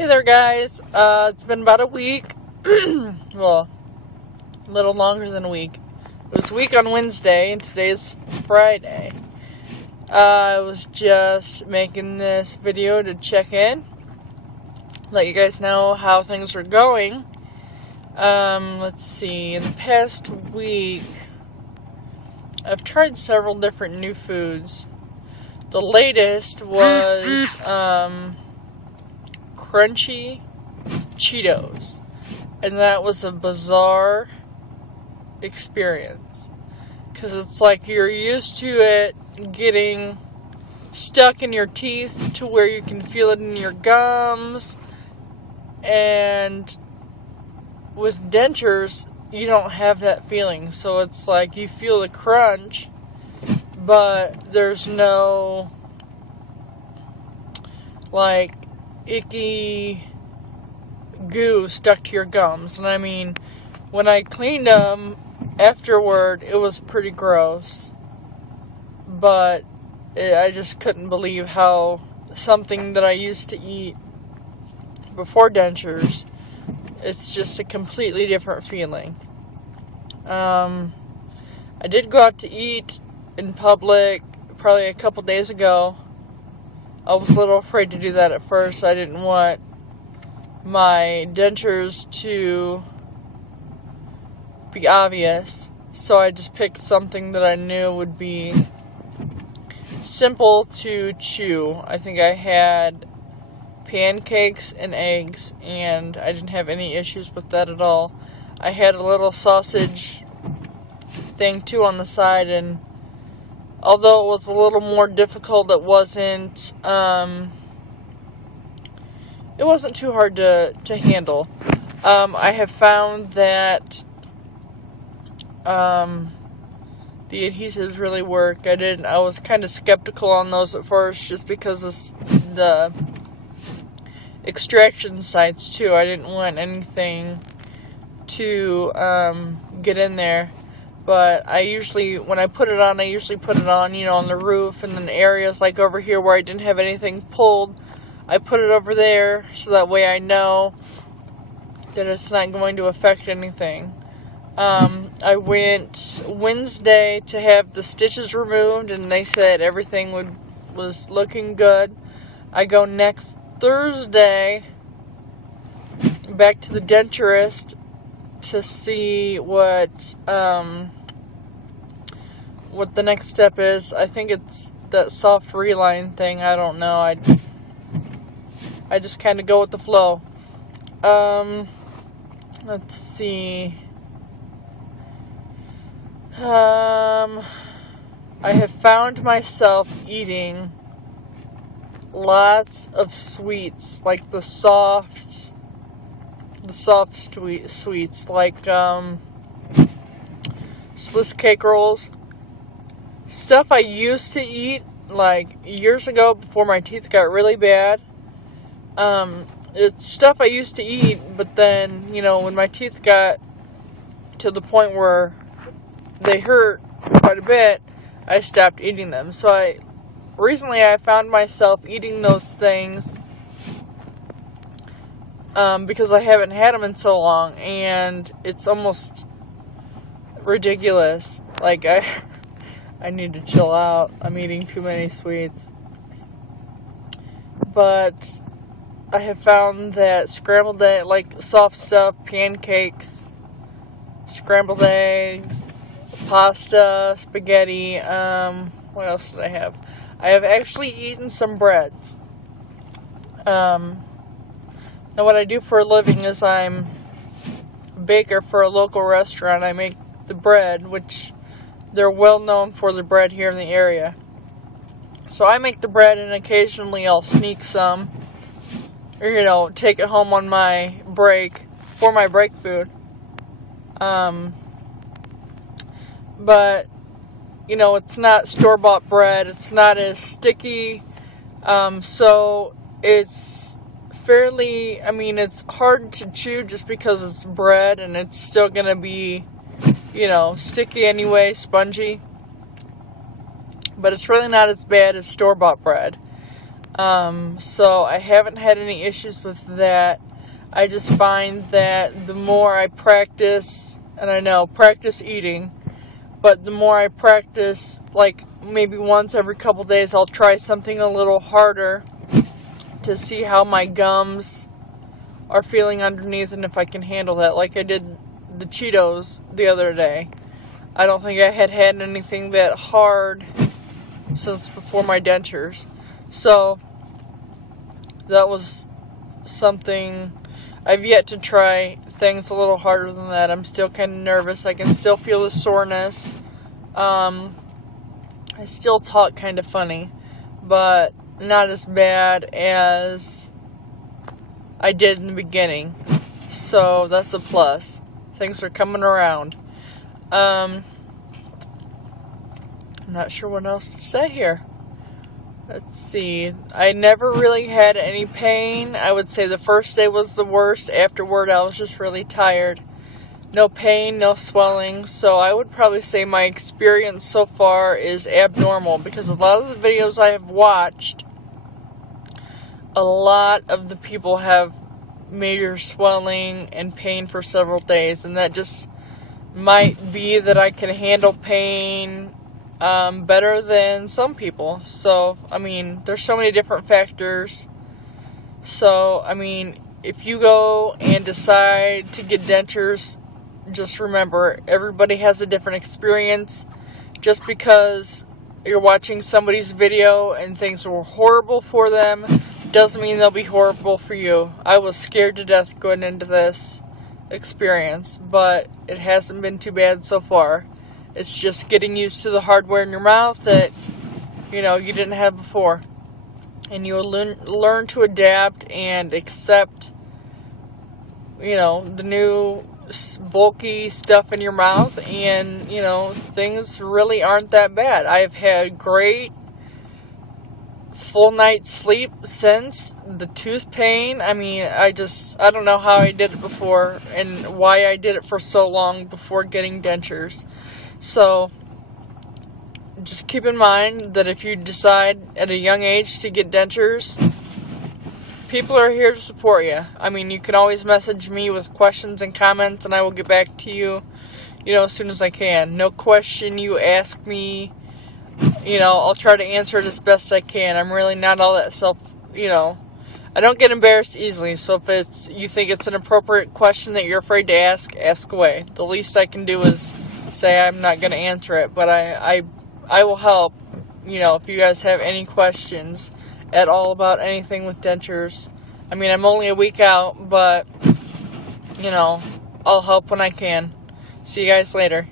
Hey there, guys. It's been about a week. Well, a little longer than a week. It was a week on Wednesday, and today's Friday. I was just making this video to check in, let you guys know how things are going. Let's see. In the past week, I've tried several different new foods. The latest was, crunchy Cheetos, and that was a bizarre experience because it's like you're used to it getting stuck in your teeth to where you can feel it in your gums, and with dentures you don't have that feeling, so it's like you feel the crunch but there's no like icky goo stuck to your gums. And I mean, when I cleaned them afterward, it was pretty gross, but I just couldn't believe how something that I used to eat before dentures, it's just a completely different feeling. I did go out to eat in public probably a couple days ago. I was a little afraid to do that at first. I didn't want my dentures to be obvious, so I just picked something that I knew would be simple to chew. I think I had pancakes and eggs, and I didn't have any issues with that at all. I had a little sausage thing too on the side, and although it was a little more difficult, it wasn't too hard to handle. I have found that the adhesives really work. I was kind of skeptical on those at first just because of the extraction sites too. I didn't want anything to get in there. But when I put it on, I usually put it on, on the roof, and then areas like over here where I didn't have anything pulled, I put it over there, so that way I know that it's not going to affect anything. I went Wednesday to have the stitches removed, and they said everything was looking good. I go next Thursday back to the denturist to see what the next step is. I think it's that soft reline thing. I don't know. I just kind of go with the flow. Let's see. I have found myself eating lots of sweets, like the soft sweets, like Swiss cake rolls. Stuff I used to eat like years ago before my teeth got really bad. It's stuff I used to eat, but then, when my teeth got to the point where they hurt quite a bit, I stopped eating them. So recently I found myself eating those things because I haven't had them in so long, and it's almost ridiculous. Like, I need to chill out. I'm eating too many sweets. But I have found that scrambled egg, like soft stuff, pancakes, scrambled eggs, pasta, spaghetti, what else did I have? I have actually eaten some breads. Now what I do for a living is I'm a baker for a local restaurant. I make the bread, which they're well known for the bread here in the area. So I make the bread, and occasionally I'll sneak some, or take it home on my break, for my break food. But it's not store-bought bread. It's not as sticky. So it's fairly, it's hard to chew just because it's bread, and it's still gonna be, sticky anyway, spongy. But it's really not as bad as store-bought bread. So I haven't had any issues with that. I just find that the more I practice, and I know, practice eating, but the more I practice, like maybe once every couple days, I'll try something a little harder to see how my gums are feeling underneath and if I can handle that. Like I did the Cheetos the other day. I don't think I had anything that hard since before my dentures. So that was something. I've yet to try things a little harder than that. I'm still kind of nervous. I can still feel the soreness. I still talk kind of funny, but not as bad as I did in the beginning. So that's a plus. Things are coming around. I'm not sure what else to say here. Let's see. I never really had any pain. I would say the first day was the worst. Afterward, I was just really tired. No pain, no swelling. So I would probably say my experience so far is abnormal, because a lot of the videos I have watched, a lot of the people have major swelling and pain for several days, and that just might be that I can handle pain better than some people. So, I mean, there's so many different factors. So, I mean, if you go and decide to get dentures, just remember, everybody has a different experience. Just because you're watching somebody's video and things were horrible for them, doesn't mean they'll be horrible for you. I was scared to death going into this experience, but it hasn't been too bad so far. It's just getting used to the hardware in your mouth that, you didn't have before. And you'll learn to adapt and accept, the new bulky stuff in your mouth, and, things really aren't that bad. I've had great full night's sleep since. The tooth pain, I mean, I don't know how I did it before and why I did it for so long before getting dentures. So, just keep in mind that if you decide at a young age to get dentures, people are here to support you. I mean, you can always message me with questions and comments, and I will get back to you, as soon as I can. No question you ask me, I'll try to answer it as best I can. I'm really not all that I don't get embarrassed easily. So if you think it's an appropriate question that you're afraid to ask away. The least I can do is say I'm not going to answer it, but I will help, if you guys have any questions at all about anything with dentures. I mean, I'm only a week out, but, I'll help when I can. See you guys later.